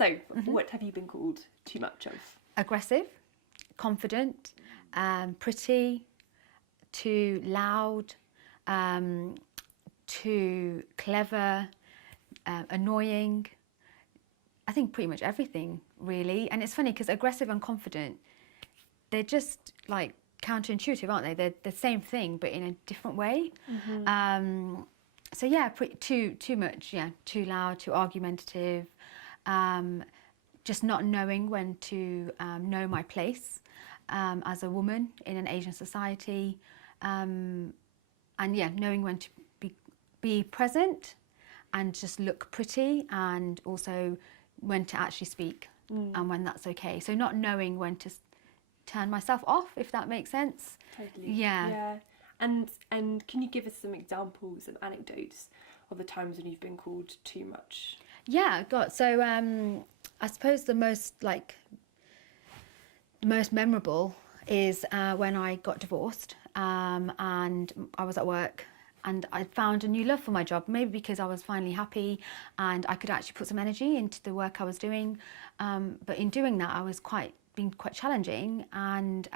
So, what have you been called too much of? Aggressive, confident, pretty, too loud, too clever, annoying. I think pretty much everything, really. And it's funny because aggressive and confident, they're just like counterintuitive, aren't they? They're the same thing, but in a different way. So yeah, too much. Yeah, too loud, too argumentative. Just not knowing when to know my place as a woman in an Asian society, and yeah, knowing when to be present and just look pretty, and also when to actually speak and when that's okay. So not knowing when to turn myself off, if that makes sense. Totally. Yeah. Yeah. And can you give us some examples, some anecdotes of the times when you've been called too much? Yeah, got so I suppose the most memorable is when I got divorced, and I was at work and I found a new love for my job, maybe because I was finally happy and I could actually put some energy into the work I was doing, but in doing that I was being quite challenging, and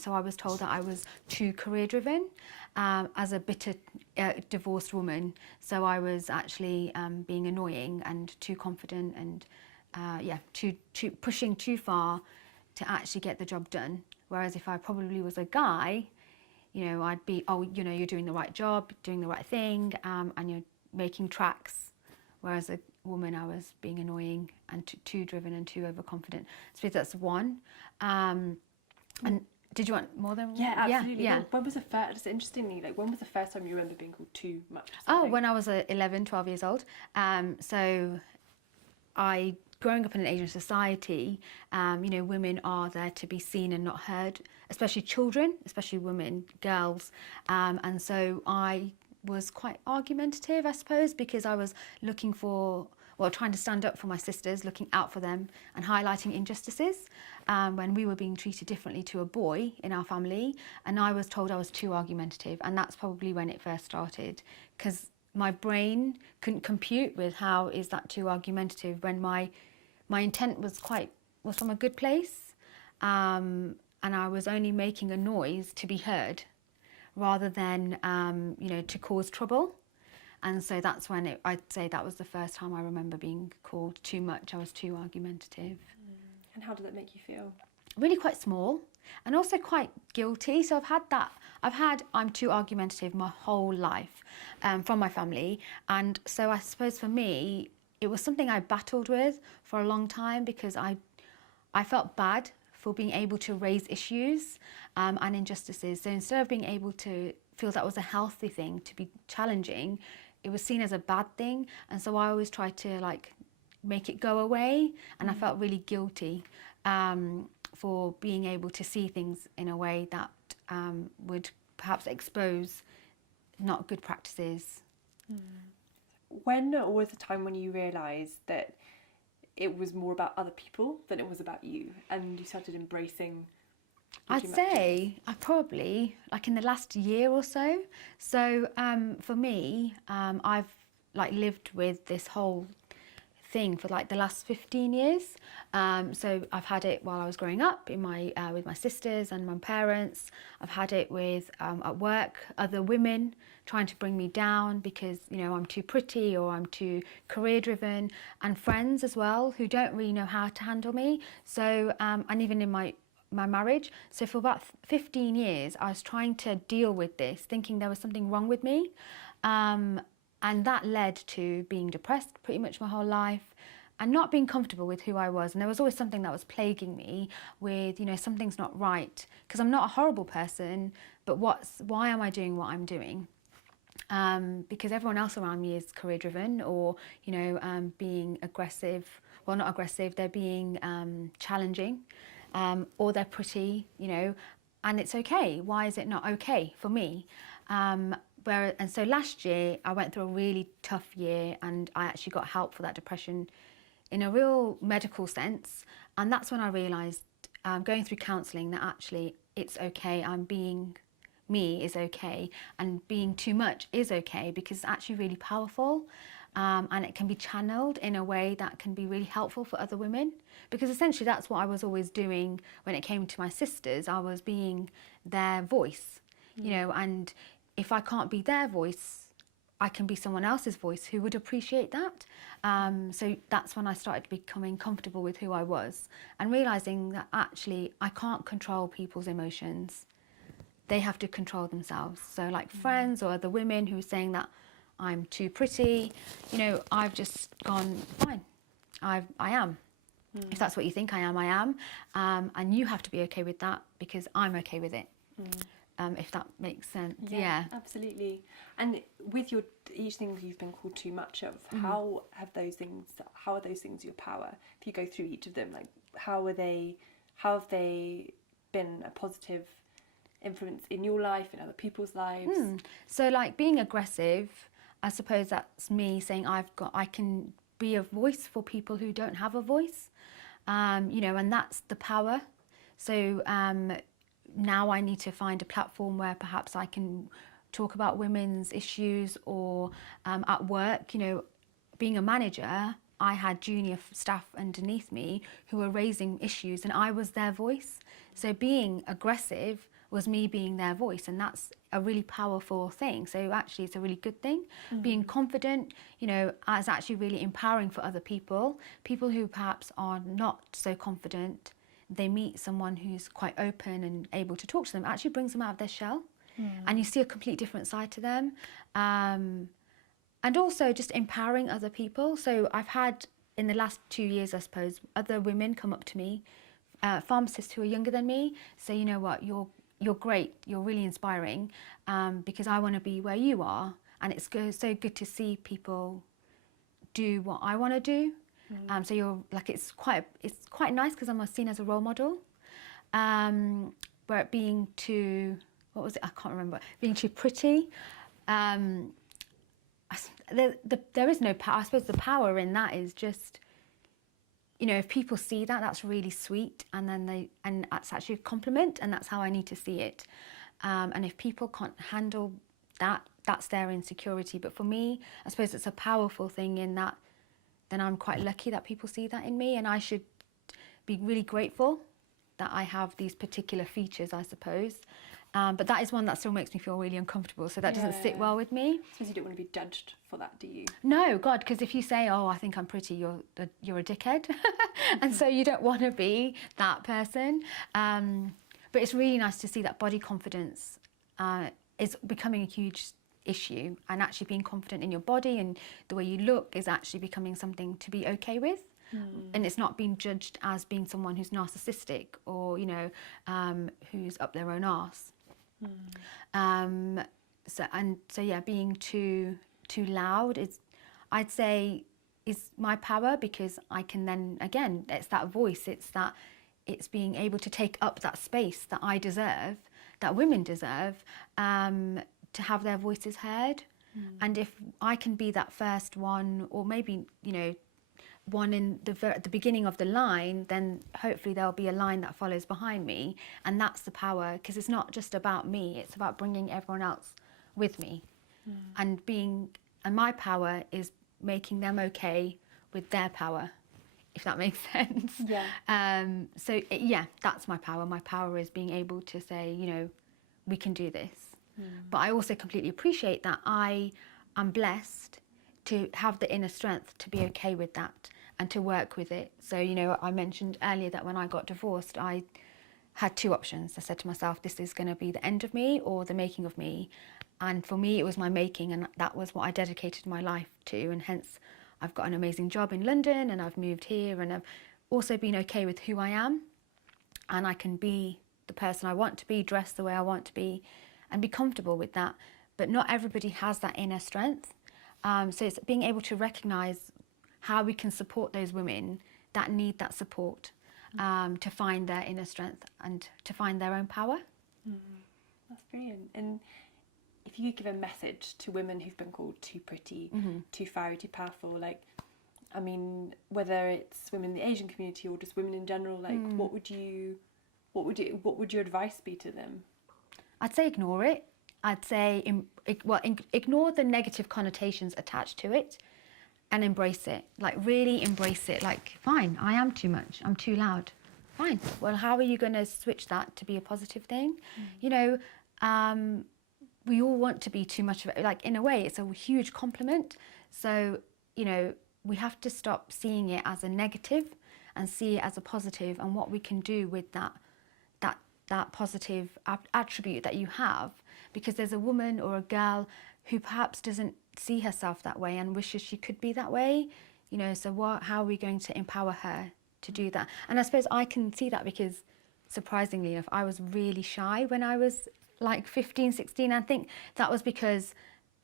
so I was told that I was too career driven as a bitter divorced woman. So I was actually being annoying and too confident, and too pushing too far to actually get the job done. Whereas if I probably was a guy, you know, I'd be, oh, you know, you're doing the right job, doing the right thing, and you're making tracks. Whereas a woman, I was being annoying and too driven and too overconfident. So that's one. And did you want more than one? Yeah, absolutely. Yeah. When was the first, just interestingly, like when was the first time you remember being called too much? Oh, when I was 11, 12 years old. So growing up in an Asian society, you know, women are there to be seen and not heard, especially children, especially women, girls. And so I was quite argumentative, I suppose, because I was trying to stand up for my sisters, looking out for them and highlighting injustices when we were being treated differently to a boy in our family. And I was told I was too argumentative, and that's probably when it first started, because my brain couldn't compute with how is that too argumentative when my intent was from a good place, and I was only making a noise to be heard rather than you know, to cause trouble. And so that's when I'd say that was the first time I remember being called too much. I was too argumentative. And how did that make you feel? Really quite small, and also quite guilty. So I've had I'm too argumentative my whole life from my family, and so I suppose for me it was something I battled with for a long time, because I felt bad for being able to raise issues and injustices. So instead of being able to feel that was a healthy thing to be challenging, it was seen as a bad thing, and so I always tried to like make it go away, and I felt really guilty for being able to see things in a way that would perhaps expose not good practices. When or was the time when you realised that it was more about other people than it was about you, and you started embracing? I'd say I probably, like in the last year or so. So for me, I've like lived with this whole thing for like the last 15 years. So I've had it while I was growing up in with my sisters and my parents. I've had it with at work, other women trying to bring me down because, you know, I'm too pretty or I'm too career driven, and friends as well who don't really know how to handle me. So and even in my marriage. So for about 15 years I was trying to deal with this, thinking there was something wrong with me, and that led to being depressed pretty much my whole life and not being comfortable with who I was. And there was always something that was plaguing me with, you know, something's not right, because I'm not a horrible person, but why am I doing what I'm doing? Because everyone else around me is career driven, or, you know, being aggressive. Well, not aggressive, they're being challenging, or they're pretty, you know, and it's okay. Why is it not okay for me? And so last year I went through a really tough year, and I actually got help for that depression in a real medical sense. And that's when I realised, going through counselling, that actually it's okay. I'm being me is okay, and being too much is okay, because it's actually really powerful. and it can be channeled in a way that can be really helpful for other women, because essentially that's what I was always doing when it came to my sisters. I was being their voice, you know, and if I can't be their voice, I can be someone else's voice who would appreciate that. So that's when I started becoming comfortable with who I was and realising that actually I can't control people's emotions. They have to control themselves. So like friends or other women who are saying that I'm too pretty, you know, I've just gone, fine, I am. If that's what you think I am. And you have to be okay with that because I'm okay with it. If that makes sense. Yeah. Absolutely. And with your each thing you've been called too much of, how are those things your power? If you go through each of them, like how have they been a positive influence in your life, in other people's lives? So like being aggressive, I suppose that's me saying I can be a voice for people who don't have a voice, you know, and that's the power. So now I need to find a platform where perhaps I can talk about women's issues, or at work, you know, being a manager, I had junior staff underneath me who were raising issues and I was their voice. So being aggressive was me being their voice, and that's a really powerful thing. So actually it's a really good thing. Being confident, you know, is actually really empowering for other people. People who perhaps are not so confident, they meet someone who's quite open and able to talk to them, it actually brings them out of their shell. And you see a complete different side to them. And also just empowering other people. So I've had, in the last 2 years, I suppose, other women come up to me, pharmacists who are younger than me, say, you know what, you're great, you're really inspiring, because I want to be where you are. And it's so good to see people do what I want to do. So you're like, it's quite nice because I'm seen as a role model. Where being too, what was it? I can't remember. Being too pretty. There is no power. I suppose the power in that is just, you know, if people see that, that's really sweet, and then and that's actually a compliment, and that's how I need to see it. And if people can't handle that, that's their insecurity. But for me, I suppose it's a powerful thing in that, then I'm quite lucky that people see that in me, and I should be really grateful that I have these particular features, I suppose. But that is one that still makes me feel really uncomfortable, so that doesn't sit well with me. I suppose you don't want to be judged for that, do you? No, God, because if you say, oh, I think I'm pretty, you're a dickhead. And so you don't want to be that person. But it's really nice to see that body confidence is becoming a huge issue, and actually being confident in your body and the way you look is actually becoming something to be okay with. And it's not being judged as being someone who's narcissistic or, you know, who's up their own arse. So yeah, being too loud I'd say is my power, because I can then, again, it's that voice, it's being able to take up that space that I deserve, that women deserve, to have their voices heard. And if I can be that first one, or maybe, you know, one in the beginning of the line, then hopefully there'll be a line that follows behind me, and that's the power, because it's not just about me, it's about bringing everyone else with me. And my power is making them okay with their power, if that makes sense. That's my power. My power is being able to say, you know, we can do this. But I also completely appreciate that I am blessed to have the inner strength to be okay with that and to work with it. So, you know, I mentioned earlier that when I got divorced, I had two options. I said to myself, this is going to be the end of me or the making of me. And for me, it was my making, and that was what I dedicated my life to. And hence, I've got an amazing job in London, and I've moved here, and I've also been okay with who I am. And I can be the person I want to be, dress the way I want to be, and be comfortable with that. But not everybody has that inner strength. So it's being able to recognise how we can support those women that need that support, to find their inner strength and to find their own power. That's brilliant. And if you could give a message to women who've been called too pretty, too fiery, too powerful, like, I mean, whether it's women in the Asian community or just women in general, like, what would your advice be to them? I'd say ignore it. I'd say, ignore the negative connotations attached to it. and embrace it. Like really embrace it. Like, fine, I am too much. I'm too loud. Fine. Well, how are you going to switch that to be a positive thing? You know, we all want to be too much of it. Like, in a way, it's a huge compliment. So, you know, we have to stop seeing it as a negative and see it as a positive, and what we can do with that positive attribute that you have, because there's a woman or a girl who perhaps doesn't see herself that way and wishes she could be that way, you know. So how are we going to empower her to do that? And I suppose I can see that because, surprisingly enough, I was really shy when I was like 15, 16. I think that was because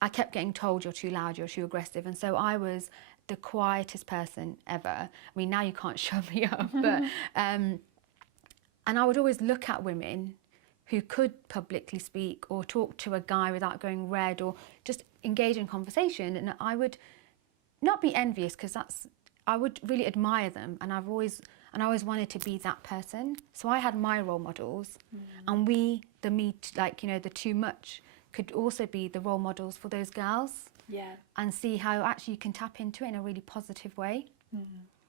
I kept getting told you're too loud, you're too aggressive, and so I was the quietest person ever. I mean, now you can't shut me up, but and I would always look at women who could publicly speak or talk to a guy without going red or just engage in conversation, and I would not be envious, because I would really admire them, and I always wanted to be that person. So I had my role models, and the too much could also be the role models for those girls. Yeah. And see how actually you can tap into it in a really positive way.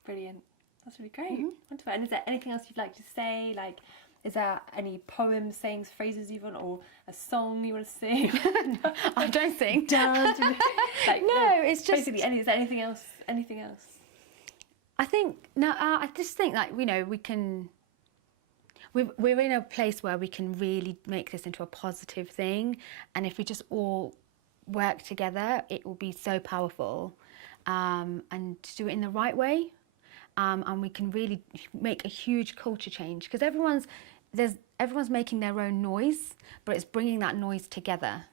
Brilliant. That's really great. Wonderful. And is there anything else you'd like to say? Like, is there any poems, sayings, phrases you want, or a song you want to sing? I don't sing. Dance. It's just basically. Is there anything else? Anything else? I think no. I just think, like, you know, we're in a place where we can really make this into a positive thing, and if we just all work together, it will be so powerful, and to do it in the right way, and we can really make a huge culture change, because everyone's making their own noise, but it's bringing that noise together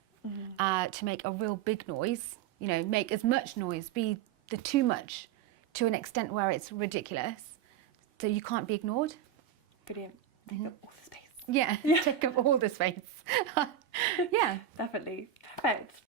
to make a real big noise. You know, make as much noise, be the too much, to an extent where it's ridiculous, so you can't be ignored. Brilliant. Take up all the space. Yeah. Take up all the space. Yeah, definitely. Perfect.